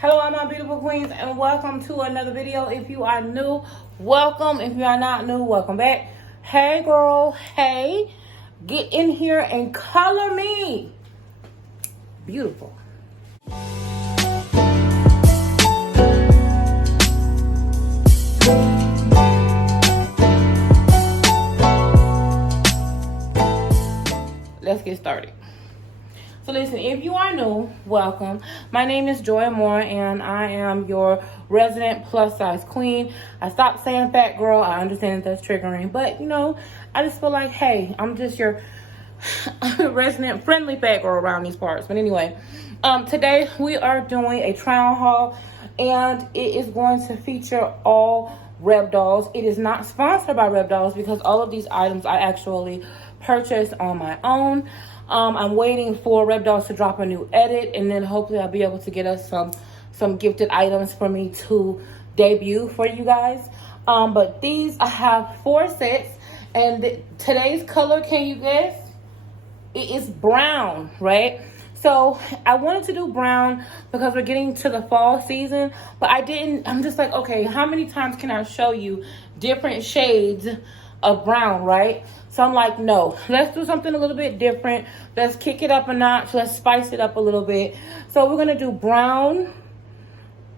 Hello, my beautiful queens, and welcome to another video. If you are new, welcome. If you are not new, welcome back. Hey girl, hey, get in here and color me beautiful. Let's get started. So listen, if you are new, welcome. My name is Amor, and I am your resident plus size queen. I stopped saying fat girl. I understand that that's triggering, but you know, I just feel like, hey, I'm just your resident friendly fat girl around these parts. But anyway, today we are doing a try-on haul, and it is going to feature all Rebdolls. It is not sponsored by Rebdolls because all of these items I actually purchased on my own. I'm waiting for Rebdolls to drop a new edit, and then hopefully I'll be able to get us some gifted items for me to debut for you guys. But these, I have 4 sets, and today's color, can you guess? It is brown, right? So I wanted to do brown because we're getting to the fall season, but I'm just like, okay, how many times can I show you different shades of brown, right? So I'm like, no, let's do something a little bit different. Let's kick it up a notch. Let's spice it up a little bit. So we're going to do brown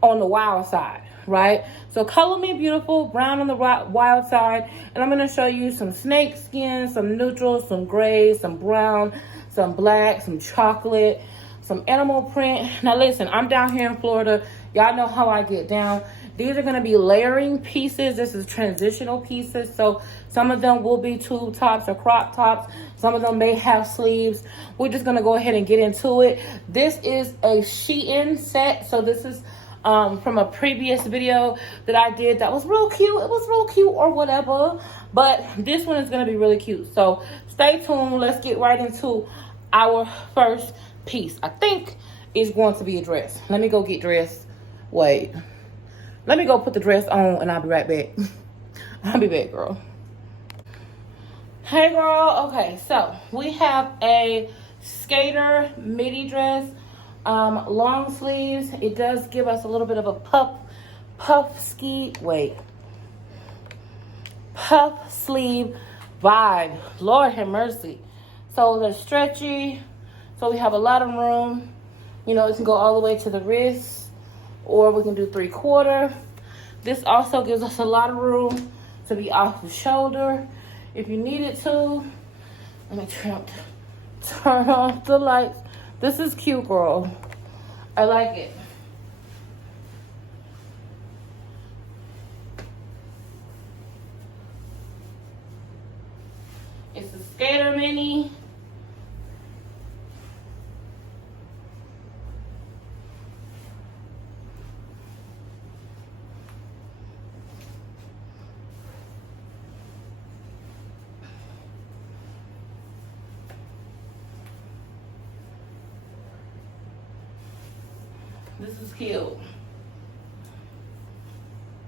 on the wild side, right? So color me beautiful, brown on the wild side. And I'm going to show you some snake skin, some neutrals, some grays, some brown, some black, some chocolate, some animal print. Now listen, I'm down here in Florida. Y'all know how I get down. These are going to be layering pieces. This is transitional pieces. So some of them will be tube tops or crop tops. Some of them may have sleeves. We're just going to go ahead and get into it. This is a Shein set. So this is from a previous video that I did that was real cute. It was real cute or whatever. But this one is going to be really cute. So stay tuned. Let's get right into our first piece. I think it's going to be a dress. Let me go get dressed. Wait. Let me go put the dress on and I'll be right back. I'll be back, girl. Hey, girl. Okay, so we have a skater midi dress, long sleeves. It does give us a little bit of a puff sleeve vibe. Lord have mercy. So they're stretchy. So we have a lot of room. You know, it can go all the way to the wrist, or we can do 3/4. This also gives us a lot of room to be off the shoulder if you needed to. Let me turn off the lights. This is cute, girl. I like it. It's a skater mini. This is cute.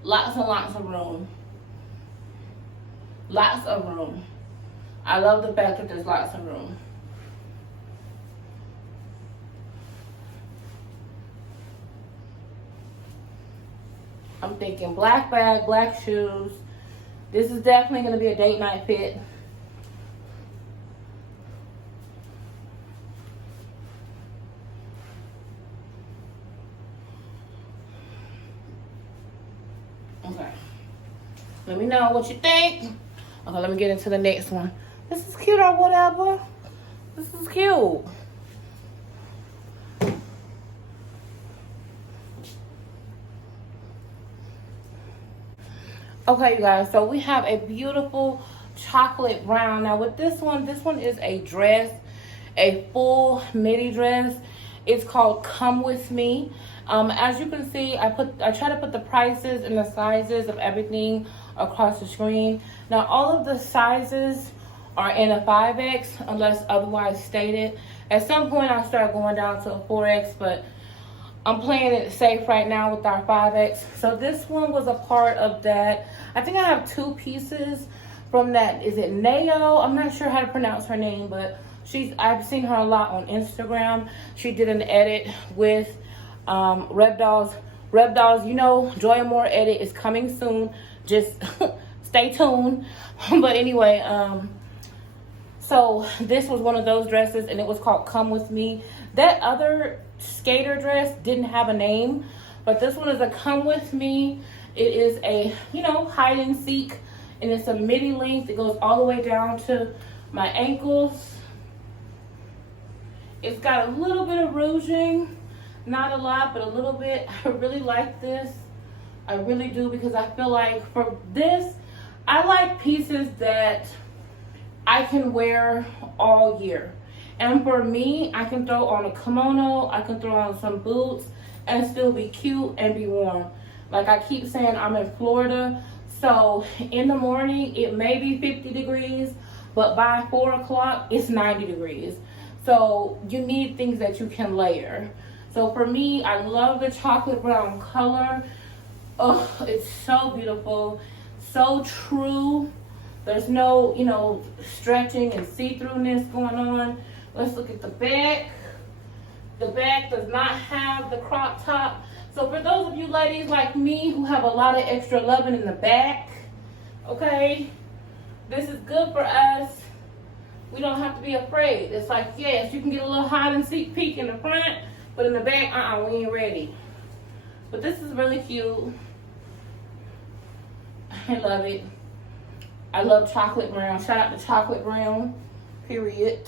Lots and lots of room. Lots of room. I love the fact that there's lots of room. I'm thinking black bag, black shoes. This is definitely going to be a date night fit. Okay. Let me know what you think. Okay, let me get into the next one. This is cute or whatever. This is cute. Okay, you guys, so we have a beautiful chocolate brown. Now with this one is a dress, a full midi dress. It's called Come With Me. As you can see, I try to put the prices and the sizes of everything across the screen. Now all of the sizes are in a 5X unless otherwise stated. At some point I'll start going down to a 4X, but I'm playing it safe right now with our 5X. So this one was a part of that. I think I have 2 pieces from that. Is it Nao? I'm not sure how to pronounce her name, but I've seen her a lot on Instagram. She did an edit with Rebdolls. Rebdolls, you know, Joy Amor edit is coming soon. Just stay tuned. But anyway, so this was one of those dresses, and it was called Come With Me. That other skater dress didn't have a name, but this one is a Come With Me. It is a, you know, hide and seek, and it's a midi length. It goes all the way down to my ankles. It's got a little bit of ruching, not a lot, but a little bit. I really like this. I really do, because I feel like for this, I like pieces that I can wear all year. And for me, I can throw on a kimono, I can throw on some boots, and still be cute and be warm. Like I keep saying, I'm in Florida, so in the morning, it may be 50 degrees, but by 4 o'clock, it's 90 degrees. So you need things that you can layer. So for me, I love the chocolate brown color. Oh, it's so beautiful, so true. There's no, you know, stretching and see-throughness going on. Let's look at the back. The back does not have the crop top. So for those of you ladies like me who have a lot of extra loving in the back, okay, this is good for us. We don't have to be afraid. It's like, yes, you can get a little hide and seek peek in the front, but in the back, we ain't ready. But this is really cute. I love it. I love chocolate brown. Shout out to chocolate brown, period.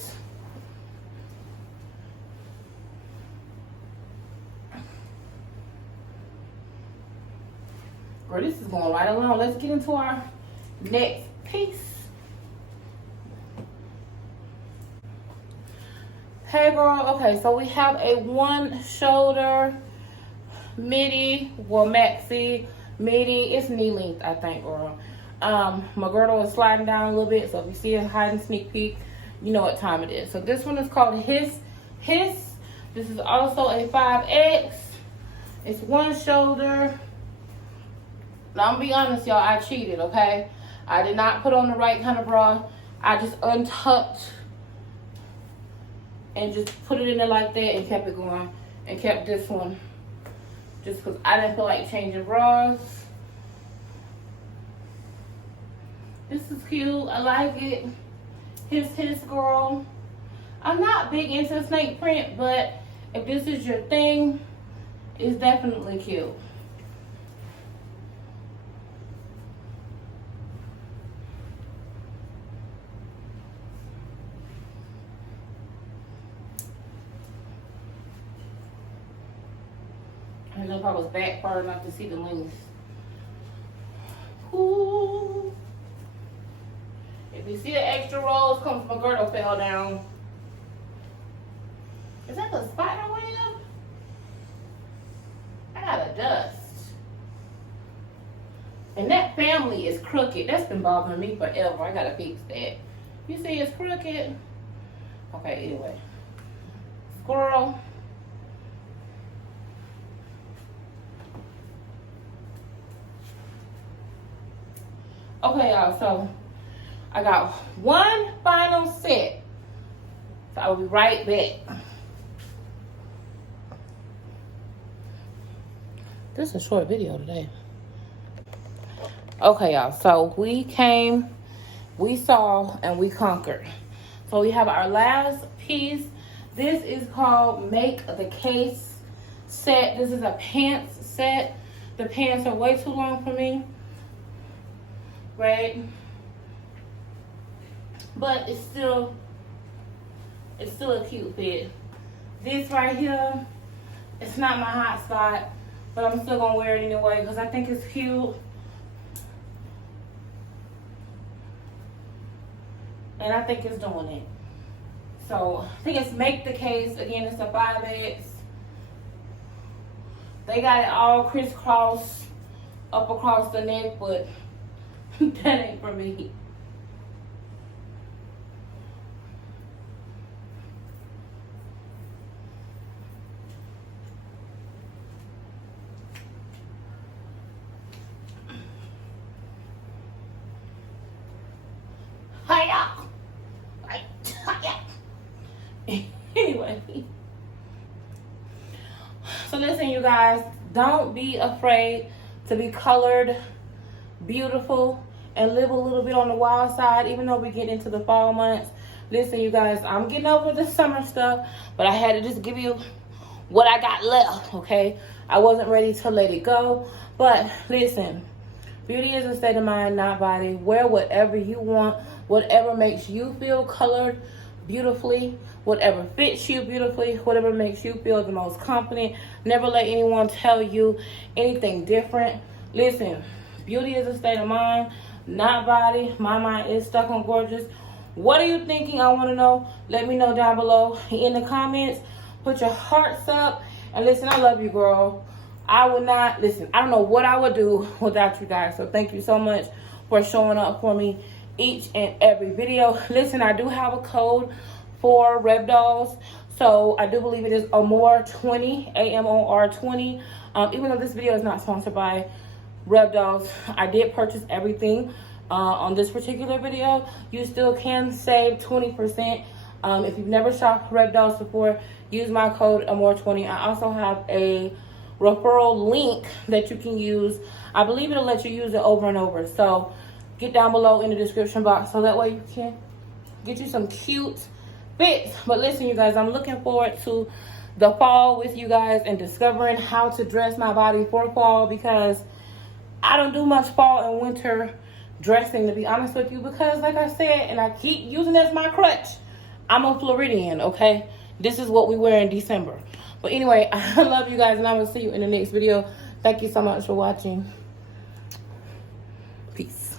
Girl, this is going right along. Let's get into our next piece. Hey girl, okay, so we have a one shoulder midi, well maxi midi. It's knee length, I think, girl. My girdle is sliding down a little bit, so if you see a hide and sneak peek, you know what time it is. So this one is called Hiss. This is also a 5X. It's one shoulder. Now, I'm gonna be honest, y'all, I cheated, okay? I did not put on the right kind of bra. I just untucked and just put it in there like that and kept it going. And kept this one just because I didn't feel like changing bras. This is cute. I like it. Hiss, girl. I'm not big into snake print, but if this is your thing, it's definitely cute. I don't know if I was back far enough to see the links. Ooh. If you see the extra rolls come from a girdle fell down. Is that the spider web? I got a dust. And that family is crooked. That's been bothering me forever. I gotta fix that. You see it's crooked? Okay, anyway. Squirrel. Okay, y'all, so I got one final set. So I will be right back. This is a short video today. Okay, y'all, so we came, we saw, and we conquered. So we have our last piece. This is called Make the Case set. This is a pants set. The pants are way too long for me. Right? But it's still a cute fit. This right here, it's not my hot spot, but I'm still gonna wear it anyway because I think it's cute. And I think it's doing it. So I think it's Make the Case. Again, it's a 5X. They got it all crisscross up across the neck, but that ain't for me. Hiya! Anyway. So So listen, you guys, don't be afraid to be colored, beautiful, and live a little bit on the wild side, even though we get into the fall months. Listen, you guys, I'm getting over the summer stuff, but I had to just give you what I got left, okay? I wasn't ready to let it go. But listen, beauty is a state of mind, not body. Wear whatever you want, whatever makes you feel colored beautifully, whatever fits you beautifully, whatever makes you feel the most confident. Never let anyone tell you anything different. Listen, beauty is a state of mind, not body. My mind is stuck on gorgeous. What are you thinking? I want to know. Let me know down below in the comments. Put your hearts up. And listen, I love you, girl. I would not, listen, I don't know what I would do without you guys. So thank you so much for showing up for me each and every video. Listen, I do have a code for Rebdolls. So I do believe it is Amor 20, AMOR 20. Even though this video is not sponsored by Rebdolls, I did purchase everything on this particular video. You still can save 20%. If you've never shopped Rebdolls before, use my code Amor 20. I also have a referral link that you can use. I believe it'll let you use it over and over. So get down below in the description box so that way you can get you some cute fits. But listen, you guys, I'm looking forward to the fall with you guys and discovering how to dress my body for fall, because I don't do much fall and winter dressing, to be honest with you, because like I said, and I keep using it as my crutch, I'm a Floridian, okay? This is what we wear in December. But anyway, I love you guys, and I will see you in the next video. Thank you so much for watching. Peace.